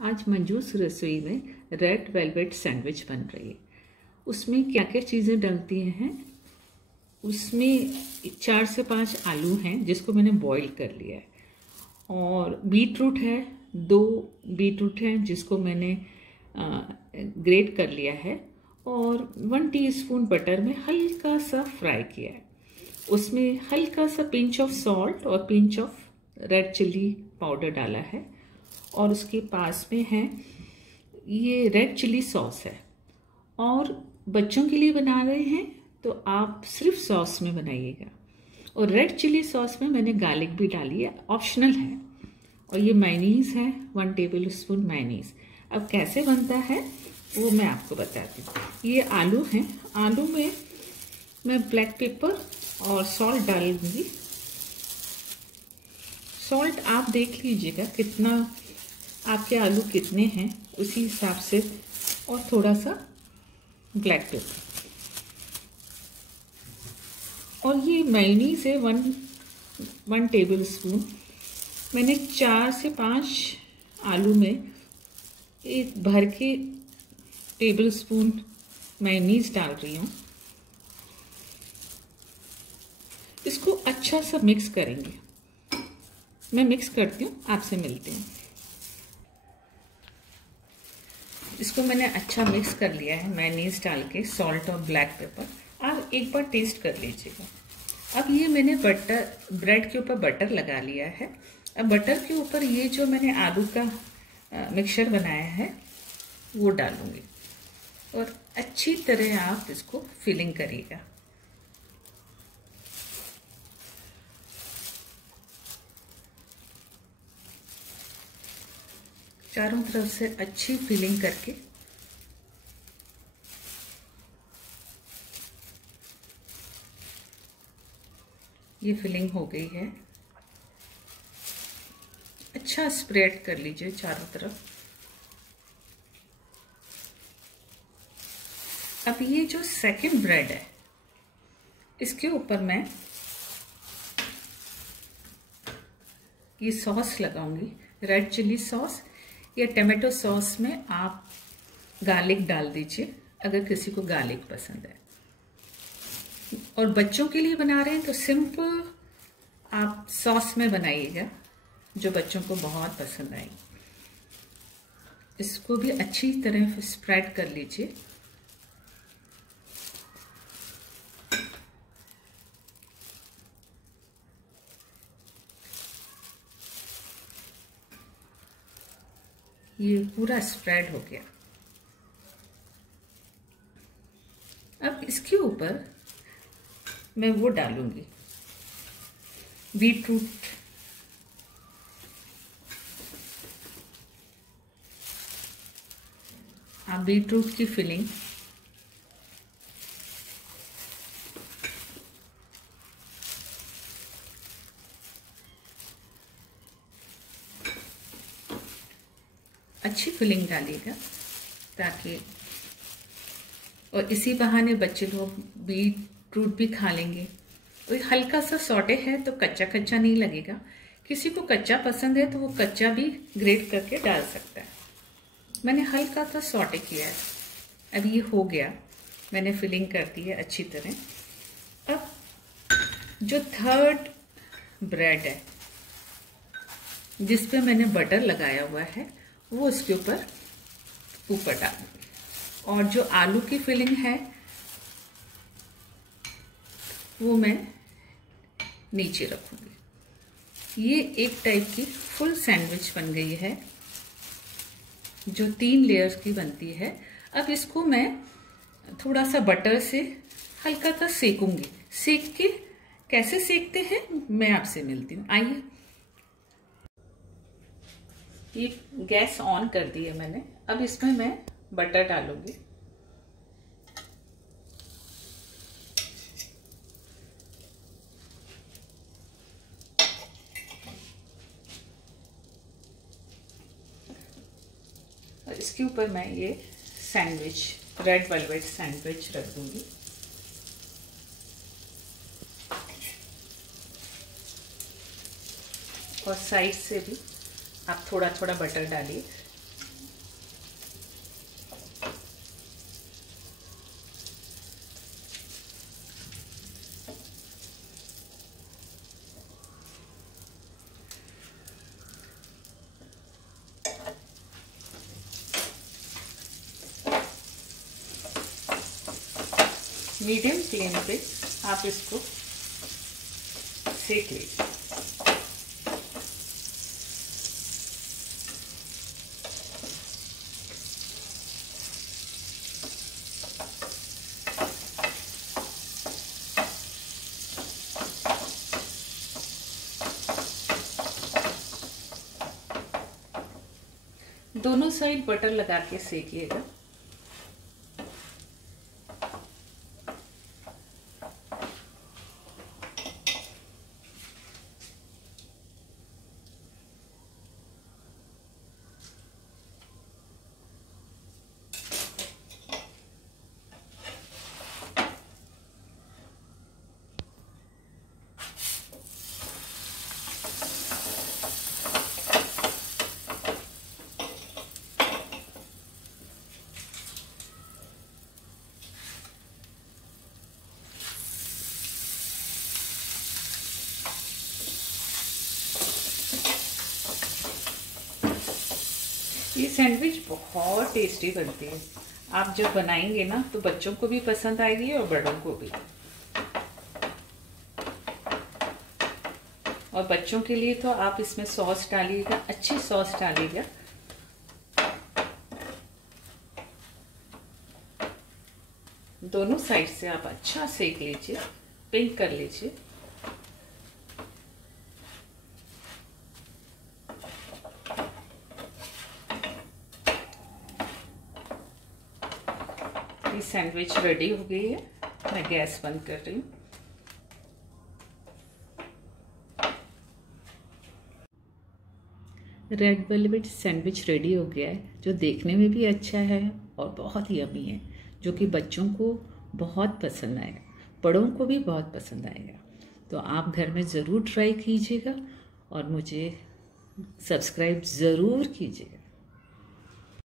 आज मंजूस रसोई में रेड वेलवेट सैंडविच बन रही है। उसमें क्या क्या चीज़ें डलती हैं, उसमें 4 से 5 आलू हैं जिसको मैंने बॉईल कर लिया है, और बीटरूट है, 2 बीटरूट हैं जिसको मैंने ग्रेट कर लिया है, और 1 टीस्पून बटर में हल्का सा फ्राई किया है। उसमें हल्का सा पिंच ऑफ सॉल्ट और pinch of red chilli powder डाला है, और उसके पास में है ये रेड चिल्ली सॉस है। और बच्चों के लिए बना रहे हैं तो आप सिर्फ सॉस में बनाइएगा, और रेड चिल्ली सॉस में मैंने गार्लिक भी डाली है, ऑप्शनल है। और ये मायोनीज़ है, 1 टेबल स्पून मायोनीज़। अब कैसे बनता है वो मैं आपको बताती हूँ। ये आलू हैं, आलू में मैं ब्लैक पेपर और सॉल्ट डालूंगी। सॉल्ट आप देख लीजिएगा कितना, आपके आलू कितने हैं उसी हिसाब से, और थोड़ा सा ब्लैक पेपर। और ये मेयोनीज़ है 1 टेबल स्पून। मैंने 4 से 5 आलू में एक भर के टेबल स्पून मेयोनीज़ डाल रही हूँ। इसको अच्छा सा मिक्स करेंगे। मैं मिक्स करती हूँ, आपसे मिलते हैं। इसको मैंने अच्छा मिक्स कर लिया है मेयोनीज़ डाल के, सॉल्ट और ब्लैक पेपर। आप एक बार टेस्ट कर लीजिएगा। अब ये मैंने ब्रेड के ऊपर बटर लगा लिया है। अब बटर के ऊपर ये जो मैंने आलू का मिक्सचर बनाया है वो डालूंगी, और अच्छी तरह आप इसको फिलिंग करिएगा। चारों तरफ से अच्छी फिलिंग करके ये फिलिंग हो गई है। अच्छा स्प्रेड कर लीजिए चारों तरफ। अब ये जो सेकंड ब्रेड है इसके ऊपर मैं ये सॉस लगाऊंगी, रेड चिल्ली सॉस या टमाटो सॉस में आप गार्लिक डाल दीजिए अगर किसी को गार्लिक पसंद है। और बच्चों के लिए बना रहे हैं तो सिंपल आप सॉस में बनाइएगा जो बच्चों को बहुत पसंद आएगी। इसको भी अच्छी तरह स्प्रेड कर लीजिए। ये पूरा स्प्रेड हो गया। अब इसके ऊपर मैं वो डालूंगी बीटरूट। आप बीटरूट की फिलिंग अच्छी फिलिंग डालिएगा ताकि, और इसी बहाने बच्चे लोग बीटरूट भी खा लेंगे। तो हल्का सा सॉटे है तो कच्चा कच्चा नहीं लगेगा। किसी को कच्चा पसंद है तो वो कच्चा भी ग्रेट करके डाल सकता है। मैंने हल्का सा सॉटे किया है। अब ये हो गया, मैंने फिलिंग कर दी है अच्छी तरह। अब जो थर्ड ब्रेड है जिस पे मैंने बटर लगाया हुआ है वो इसके ऊपर डालूंगी, और जो आलू की फिलिंग है वो मैं नीचे रखूंगी। ये एक टाइप की फुल सैंडविच बन गई है जो 3 लेयर्स की बनती है। अब इसको मैं थोड़ा सा बटर से हल्का सा सेकूंगी। सेक के कैसे सेकते हैं मैं आपसे मिलती हूँ, आइए। ये गैस ऑन कर दी है मैंने। अब इसमें मैं बटर डालूंगी। और इसके ऊपर मैं ये सैंडविच, रेड वेलवेट सैंडविच रख दूंगी। और साइड से भी आप थोड़ा थोड़ा बटर डालिए। मीडियम फ्लेम पे आप इसको सेक लीजिए। दोनों साइड बटर लगा के सेकिएगा। ये सैंडविच बहुत टेस्टी बनती है। आप जब बनाएंगे ना तो बच्चों को भी पसंद आएगी और बड़ों को भी। और बच्चों के लिए तो आप इसमें सॉस डालिएगा, अच्छी सॉस डालिएगा। दोनों साइड से आप अच्छा सेक लीजिए, पिंक कर लीजिए। ये सैंडविच रेडी हो गई है। मैं गैस बंद कर रही हूँ। रेड वेलवेट सैंडविच रेडी हो गया है, जो देखने में भी अच्छा है और बहुत ही यम्मी है, जो कि बच्चों को बहुत पसंद आएगा, बड़ों को भी बहुत पसंद आएगा। तो आप घर में ज़रूर ट्राई कीजिएगा और मुझे सब्सक्राइब ज़रूर कीजिएगा।